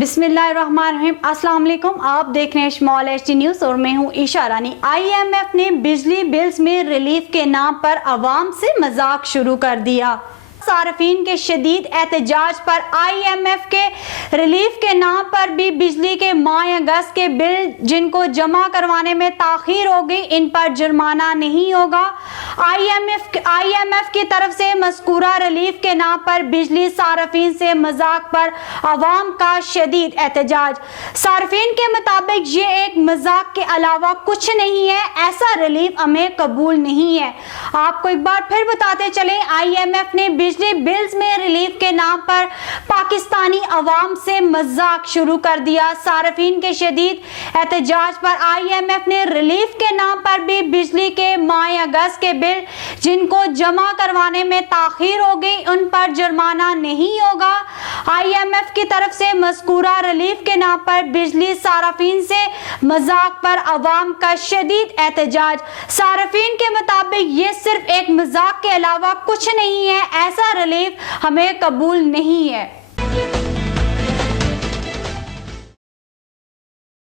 बिस्मिल्लाहिर्रहमानिर्रहीम। अस्सलाम वालेकुम। आप देख रहे हैं स्मॉल एचडी न्यूज़ और मैं हूं ईशा रानी। IMF ने बिजली बिल्स में रिलीफ के नाम पर आवाम से मजाक शुरू कर दिया। सार्फिन के शदीद एहतजाज पर IMF के रिलीफ के नाम पर भी बिजली के माह अगस्त के बिल जिनको जमा करवाने में ताखीर हो गई, इन पर जुर्माना नहीं होगा। IMF की तरफ से मज़कूरा रिलीफ के नाम पर बिजली सार्फिन से मजाक पर अवाम का शदीद एहतजाज। सार्फिन के मुताबिक ये एक मजाक के अलावा कुछ नहीं है, ऐसा रिलीफ हमें कबूल नहीं है। आपको एक बार फिर बताते चले, IMF ने बिजली बिल्स में रिलीफ के नाम पर पाकिस्तानी अवाम से मजाक शुरू कर दिया। सार्फिन के शदीद एहतजाज पर IMF ने रिलीफ के नाम पर भी बिजली के माह अगस्त के बिल जिनको जमा करवाने में ताखीर हो गई, उन पर जुर्माना नहीं होगा। IMF की तरफ से मज़कूरा रिलीफ के नाम पर बिजली सार्फिन से मजाक पर अवाम का शदीद एहतजाज। सार्फिन के मुताबिक ये सिर्फ एक मजाक के अलावा कुछ नहीं है, ऐसा रिलीफ हमें कबूल नहीं है।